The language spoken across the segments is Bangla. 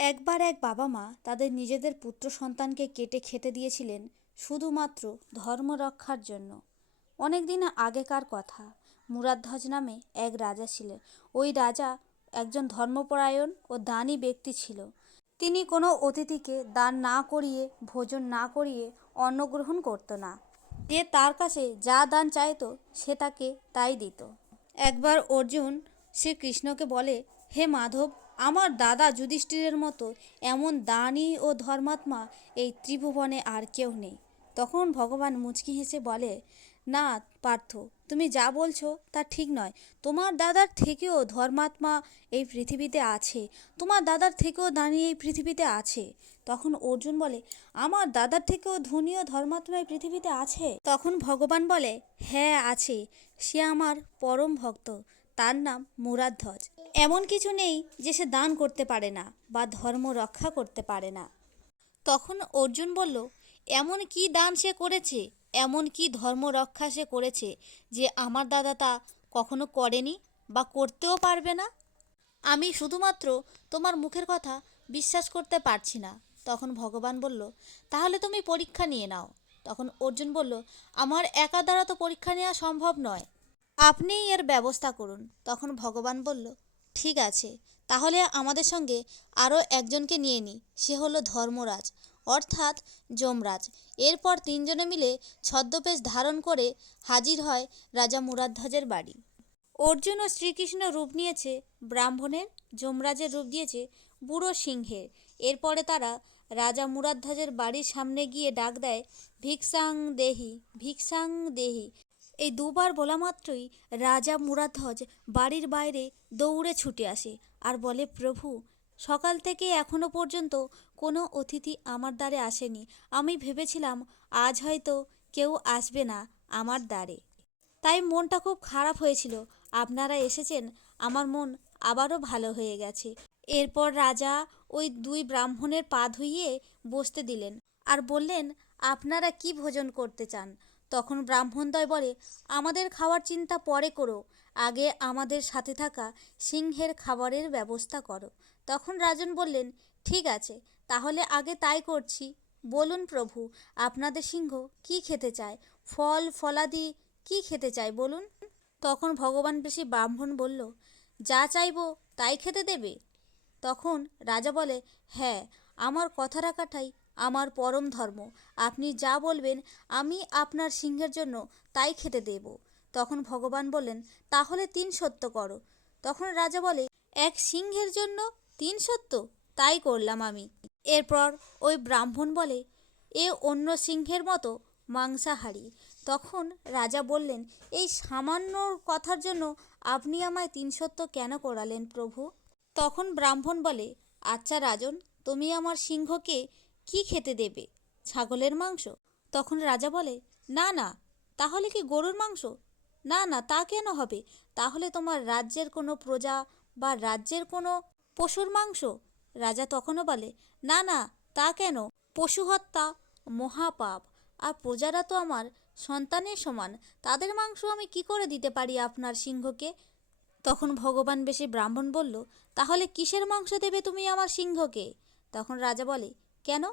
একবার এক বাবা মা তাদের নিজেদের পুত্র সন্তানকে কেটে খেতে দিয়েছিলেন শুধুমাত্র ধর্ম রক্ষার জন্য। অনেক দিন আগেকার কথা। মুরাদধ্বজ নামে এক রাজা ছিলেন। ওই রাজা একজন ধর্মপরায়ণ ও দানী ব্যক্তি ছিল। তিনি কোনো অতিথিকে দান না করিয়ে, ভোজন না করিয়ে অন্ন গ্রহণ করতো না। যে তার কাছে যা দান চাইতো সে তাকে তাই দিত। একবার অর্জুন শ্রীকৃষ্ণকে বলে, হে মাধব, আমার দাদা যুধিষ্ঠিরের মতো এমন দানী ও ধর্মাত্মা এই ত্রিভুবনে আর কেউ নেই। তখন ভগবান মুচকি হেসে বলে, না পার্থ, তুমি যা বলছো তা ঠিক নয়। তোমার দাদার থেকেও ধর্মাত্মা এই পৃথিবীতে আছে, তোমার দাদার থেকেও দানী এই পৃথিবীতে আছে। তখন অর্জুন বলে, আমার দাদার থেকেও ধনী ও ধর্মাত্মা এই পৃথিবীতে আছে? তখন ভগবান বলে, হ্যাঁ আছে, সে আমার পরম ভক্ত, তার নাম মুরাদধ্বজ। এমন কিছু নেই যে সে দান করতে পারে না বা ধর্ম রক্ষা করতে পারে না। তখন অর্জুন বলল, এমন কি দান সে করেছে, এমন কি ধর্ম রক্ষা সে করেছে যে আমার দাদা তা কখনো করেনি বা করতেও পারবে না? আমি শুধুমাত্র তোমার মুখের কথা বিশ্বাস করতে পারছি না। তখন ভগবান বলল, তাহলে তুমি পরীক্ষা নিয়ে নাও। তখন অর্জুন বলল, আমার একা দ্বারা তো পরীক্ষা নেওয়া সম্ভব নয়, আপনিই এর ব্যবস্থা করুন। তখন ভগবান বলল, ঠিক আছে, তাহলে আমাদের সঙ্গে আরও একজনকে নিয়ে নিই। সে হলো ধর্মরাজ, অর্থাৎ যমরাজ। এরপর তিনজনে মিলে ছদ্মবেশ ধারণ করে হাজির হয় রাজা মুরাদধ্বজের বাড়ি। অর্জুন ও শ্রীকৃষ্ণ রূপ নিয়েছে ব্রাহ্মণের, যমরাজের রূপ দিয়েছে বুড়ো সিংহের। এরপরে তারা রাজা মুরাদধ্বজের বাড়ির সামনে গিয়ে ডাক দেয়, ভিক্ষাং দেহি, ভিক্ষাং দেহি। এই দুবার বলা মাত্রই রাজা মুরাদধ্বজ বাড়ির বাইরে দৌড়ে ছুটে আসে আর বলে, প্রভু, সকাল থেকে এখনো পর্যন্ত কোনো অতিথি আমার দ্বারে আসেনি। আমি ভেবেছিলাম আজ হয়তো কেউ আসবে না আমার দ্বারে, তাই মনটা খুব খারাপ হয়েছিল। আপনারা এসেছেন, আমার মন আবারও ভালো হয়ে গেছে। এরপর রাজা ওই দুই ব্রাহ্মণের পা ধুইয়ে বসতে দিলেন আর বললেন, আপনারা কি ভোজন করতে চান? তখন ব্রাহ্মণদ্বয় বলে, আমাদের খাওয়ার চিন্তা পরে করো, আগে আমাদের সাথে থাকা সিংহের খাবারের ব্যবস্থা করো। তখন রাজন বললেন, ঠিক আছে, তাহলে আগে তাই করছি। বলুন প্রভু, আপনাদের সিংহ কি খেতে চায়? ফল ফলাদি কি খেতে চায় বলুন? তখন ভগবান বেশি ব্রাহ্মণ বলল, যা চাইবো তাই খেতে দেবে? তখন রাজা বলে, হ্যাঁ, আমার কথা রাখাটাই আমার পরম ধর্ম। আপনি যা বলবেন আমি আপনার সিংহের জন্য তাই খেতে দেব। তখন ভগবান বললেন, তাহলে 3 সত্য করো। তখন রাজা বলে, এক সিংহের জন্য 3 সত্য? তাই করলাম আমি। এরপর ওই ব্রাহ্মণ বলে, এ অন্য সিংহের মতো মাংসাহারী। তখন রাজা বললেন, এই সামান্য কথার জন্য আপনি আমায় 3 সত্য কেন করালেন প্রভু? তখন ব্রাহ্মণ বলে, আচ্ছা রাজন, তুমি আমার সিংহকে কি খেতে দেবে? ছাগলের মাংস? তখন রাজা বলে, না না, তাহলে কি গরুর মাংস? না না, তা কেন হবে? তাহলে তোমার রাজ্যের কোনো প্রজা বা রাজ্যের কোনো পশুর মাংস? রাজা তখনও বলে, না না, তা কেন? পশু হত্যা মহাপাপ, আর প্রজারা তো আমার সন্তানের সমান, তাদের মাংস আমি কি করে দিতে পারি আপনার সিংহকে? তখন ভগবান বেশি ব্রাহ্মণ বলল, তাহলে কিসের মাংস দেবে তুমি আমার সিংহকে? তখন রাজা বলে, কেন?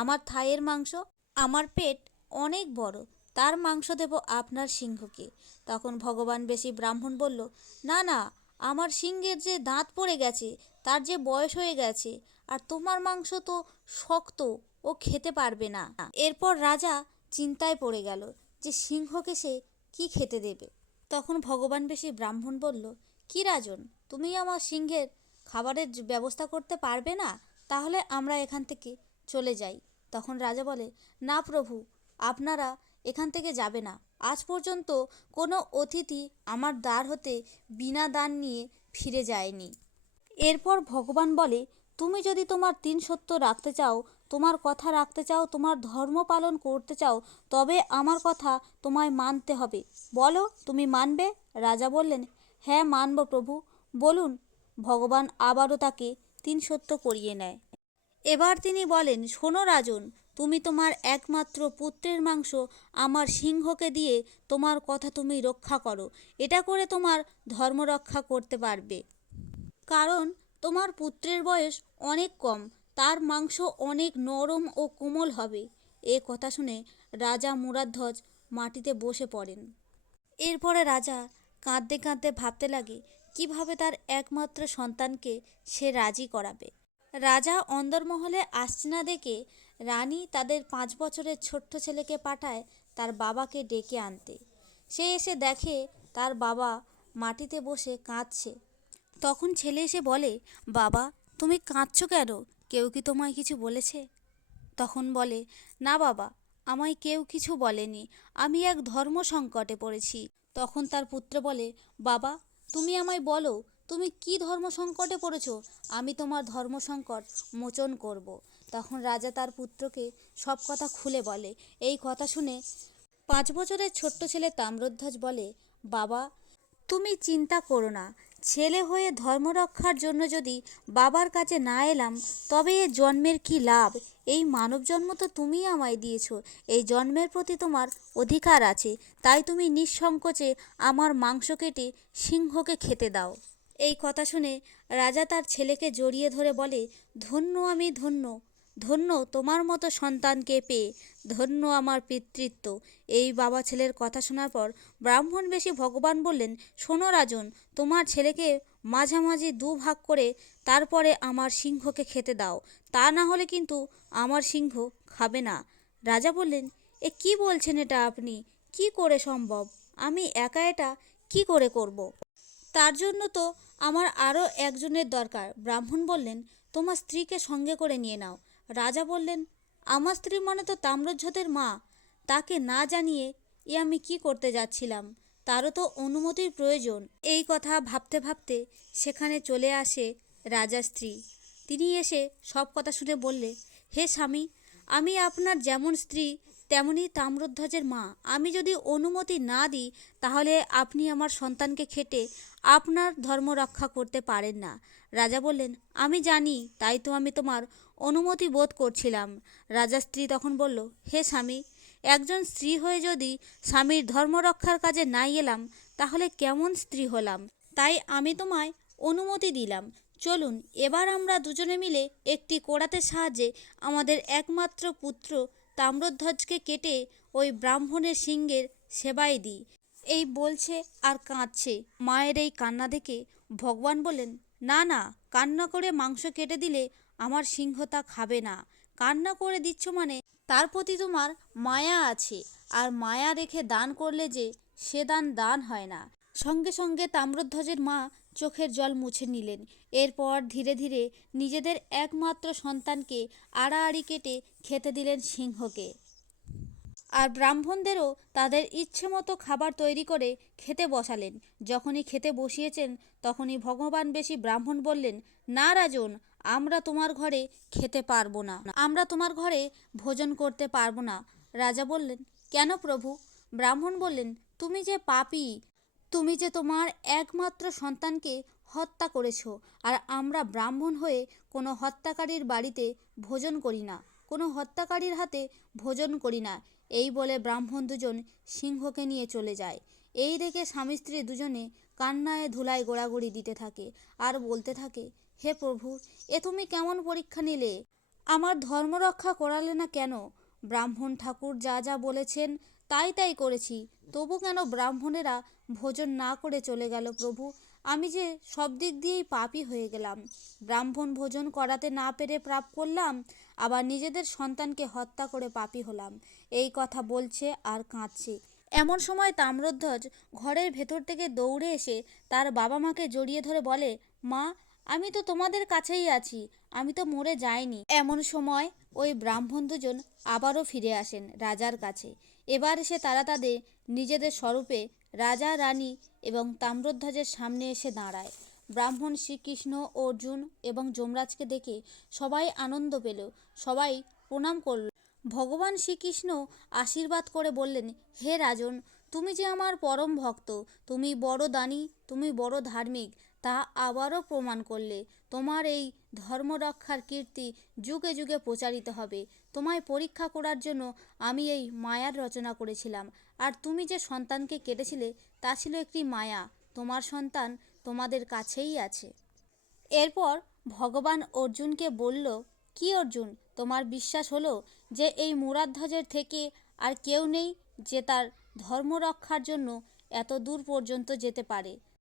আমার থাইয়ের মাংস, আমার পেট অনেক বড়, তার মাংস দেব আপনার সিংহকে। তখন ভগবান বেশি ব্রাহ্মণ বলল, না না, আমার সিংহের যে দাঁত পড়ে গেছে, তার যে বয়স হয়ে গেছে, আর তোমার মাংস তো শক্ত, ও খেতে পারবে না। এরপর রাজা চিন্তায় পড়ে গেল যে সিংহকে সে কি খেতে দেবে। তখন ভগবান বেশি ব্রাহ্মণ বলল, কি রাজন, তুমি আমার সিংহের খাবারের ব্যবস্থা করতে পারবে না? তাহলে আমরা এখান থেকে চলে যাই। তখন রাজা বলে, না প্রভু, আপনারা এখান থেকে যাবে না। আজ পর্যন্ত কোনো অতিথি আমার দ্বার হতে বিনা দান নিয়ে ফিরে যায়নি। এরপর ভগবান বলে, তুমি যদি তোমার 3 সত্য রাখতে চাও, তোমার কথা রাখতে চাও, তোমার ধর্ম পালন করতে চাও, তবে আমার কথা তোমায় মানতে হবে। বলো, তুমি মানবে? রাজা বললেন, হ্যাঁ মানব প্রভু, বলুন। ভগবান আবারও তাকে 3 সত্য করিয়ে নেয়। এবার তিনি বলেন, শোনো রাজন, তুমি তোমার একমাত্র পুত্রের মাংস আমার সিংহকে দিয়ে তোমার কথা তুমি রক্ষা করো। এটা করে তোমার ধর্ম রক্ষা করতে পারবে, কারণ তোমার পুত্রের বয়স অনেক কম, তার মাংস অনেক নরম ও কোমল হবে। এ কথা শুনে রাজা মুরাদধ্বজ মাটিতে বসে পড়েন। এরপরে রাজা কাঁদতে কাঁদতে ভাবতে লাগে কিভাবে তার একমাত্র সন্তানকে সে রাজি করাবে। রাজা অন্দরমহলে আসছে না দেখে রানী তাদের 5 বছরের ছোট্ট ছেলেকে পাঠায় তার বাবাকে ডেকে আনতে। সে এসে দেখে তার বাবা মাটিতে বসে কাঁদছে। তখন ছেলে এসে বলে, বাবা তুমি কাঁদছো কেন? কেউ কি তোমায় কিছু বলেছে? তখন বলে, না বাবা, আমায় কেউ কিছু বলেনি, আমি এক ধর্ম সংকটে পড়েছি। তখন তার পুত্র বলে, বাবা তুমি আমায় বলো তুমি কি ধর্ম সংকটে পড়েছো, আমি তোমার ধর্ম সংকট মোচন করব। তখন রাজা তার পুত্রকে সব কথা খুলে বলে। এই কথা শুনে 5 বছরের ছোট্ট ছেলে তাম্রধ্বজ বলে, বাবা তুমি চিন্তা করো না, ছেলে হয়ে ধর্ম রক্ষার জন্য যদি বাবার কাছে না এলাম তবে এ জন্মের কি লাভ? এই মানব জন্ম তো তুমিই আমায় দিয়েছো, এই জন্মের প্রতি তোমার অধিকার আছে, তাই তুমি নিঃসংকোচে আমার মাংস কেটে সিংহকে খেতে দাও। এই কথা শুনে রাজা তার ছেলেকে জড়িয়ে ধরে বলে, ধন্য আমি ধন্য, ধন্য তোমার মতো সন্তানকে পেয়ে, ধন্য আমার পিতৃত্ব। এই বাবা ছেলের কথা শোনার পর ব্রাহ্মণ বেশি ভগবান বললেন, শোনো রাজন, তোমার ছেলেকে মাঝামাঝি 2 ভাগ করে তারপরে আমার সিংহকে খেতে দাও, তা না হলে কিন্তু আমার সিংহ খাবে না। রাজা বললেন, এ কি বলছেন এটা আপনি? কি করে সম্ভব? আমি একা এটা কি করে করব? তার জন্য তো আমার আরও একজনের দরকার। ব্রাহ্মণ বললেন, তোমার স্ত্রীকে সঙ্গে করে নিয়ে নাও। রাজা বললেন, আমার স্ত্রী মানে তো তাম্রধ্বজের মা, তাকে না জানিয়ে এ আমি কি করতে যাচ্ছিলাম, তারও তো অনুমতির প্রয়োজন। এই কথা ভাবতে ভাবতে সেখানে চলে আসে রাজার স্ত্রী। তিনি এসে সব কথা শুনে বললে, হে স্বামী, আমি আপনার যেমন স্ত্রী তেমনি তাম্রধ্বজের মা, আমি যদি অনুমতি না দিই তাহলে আপনি আমার সন্তানকে খেটে আপনার ধর্ম রক্ষা করতে পারেন না। রাজা বললেন, আমি জানি, তাই তো আমি তোমার অনুমতি বোধ করছিলাম। রাজার স্ত্রী তখন বলল, হে স্বামী, একজন স্ত্রী হয়ে যদি স্বামীর ধর্ম রক্ষার কাজে নাই এলাম তাহলে কেমন স্ত্রী হলাম? তাই আমি তোমায় অনুমতি দিলাম। চলুন এবার আমরা দুজনে মিলে একটি কোড়াতের সাহায্যে আমাদের একমাত্র পুত্র তাম্রধ্বজকে কেটে ওই ব্রাহ্মণের সিংহের সেবায় দিই। এই বলছে আর কাঁদছে। মায়ের এই কান্না দেখে ভগবান বললেন, না না, কান্না করে মাংস কেটে দিলে আমার সিংহ তা খাবে না। কান্না করে দিচ্ছ মানে তার প্রতি তোমার মায়া আছে, আর মায়া রেখে দান করলে যে সে দান দান হয় না। সঙ্গে সঙ্গে তাম্রধ্বজের মা চোখের জল মুছে নিলেন। এরপর ধীরে ধীরে নিজেদের একমাত্র সন্তানকে আড়াআড়ি কেটে খেতে দিলেন সিংহকে। আর ব্রাহ্মণদেরও তাদের ইচ্ছে মতো খাবার তৈরি করে খেতে বসালেন। যখনই খেতে বসিয়েছেন তখনই ভগবান বেশি ব্রাহ্মণ বললেন, না রাজন, আমরা তোমার ঘরে খেতে পারবো না, আমরা তোমার ঘরে ভোজন করতে পারবো না। রাজা বললেন, কেন প্রভু? ব্রাহ্মণ বললেন, তুমি যে পাপী, তুমি যে তোমার একমাত্র সন্তানকে হত্যা করেছো, আর আমরা ব্রাহ্মণ হয়ে কোনো হত্যাকারীর বাড়িতে ভোজন করি না, কোনো হত্যাকারীর হাতে ভোজন করি না। এই বলে ব্রাহ্মণ দুজন সিংহকে নিয়ে চলে যায়। এই দেখে স্বামী স্ত্রী দুজনে কান্নায় ধুলায় গোড়াগড়ি দিতে থাকে আর বলতে থাকে, হে প্রভু, এ তুমি কেমন পরীক্ষা নিলে? আমার ধর্ম রক্ষা করালে না কেন? ব্রাহ্মণ ঠাকুর যা যা বলেছেন তাই তাই করেছি, তবু কেন ব্রাহ্মণেরা ভোজন না করে চলে গেল প্রভু? আমি যে সব দিক দিয়েই পাপী হয়ে গেলাম। ব্রাহ্মণ ভোজন করাতে না পেরে পাপ করলাম, আবার নিজেদের সন্তানকে হত্যা করে পাপী হলাম। এই কথা বলছে আর কাঁদছে। এমন সময় তাম্রধ্বজ ঘরের ভেতর থেকে দৌড়ে এসে তার বাবা মাকে জড়িয়ে ধরে বলে, মা, আমি তো তোমাদের কাছেই আছি, আমি তো মরে যাইনি। এমন সময় ওই ব্রাহ্মণ দুজন আবারও ফিরে আসেন রাজার কাছে। এবার এসে তারা তাদের নিজেদের স্বরূপে রাজা, রানী এবং তাম্রধ্বজের সামনে এসে দাঁড়ায়। ব্রাহ্মণ শ্রীকৃষ্ণ, অর্জুন এবং যমরাজকে দেখে সবাই আনন্দ পেল, সবাই প্রণাম করল। ভগবান শ্রীকৃষ্ণ আশীর্বাদ করে বললেন, হে রাজন, তুমি যে আমার পরম ভক্ত, তুমি বড় দানী, তুমি বড় ধার্মিক, তা আবারও প্রমাণ করলে। তোমার এই ধর্ম রক্ষার কীর্তি যুগে যুগে প্রচারিত হবে। তোমায় পরীক্ষা করার জন্য আমি এই মায়ার রচনা করেছিলাম। আর তুমি যে সন্তানকে কেটেছিলে তা ছিল একটি মায়া। তোমার সন্তান তোমাদের কাছেই আছে। এরপর ভগবান অর্জুনকে বলল, কি অর্জুন, তোমার বিশ্বাস হলো যে এই মুরাদধ্বজের থেকে আর কেউ নেই যে তার ধর্ম রক্ষার জন্য এত দূর পর্যন্ত যেতে পারে?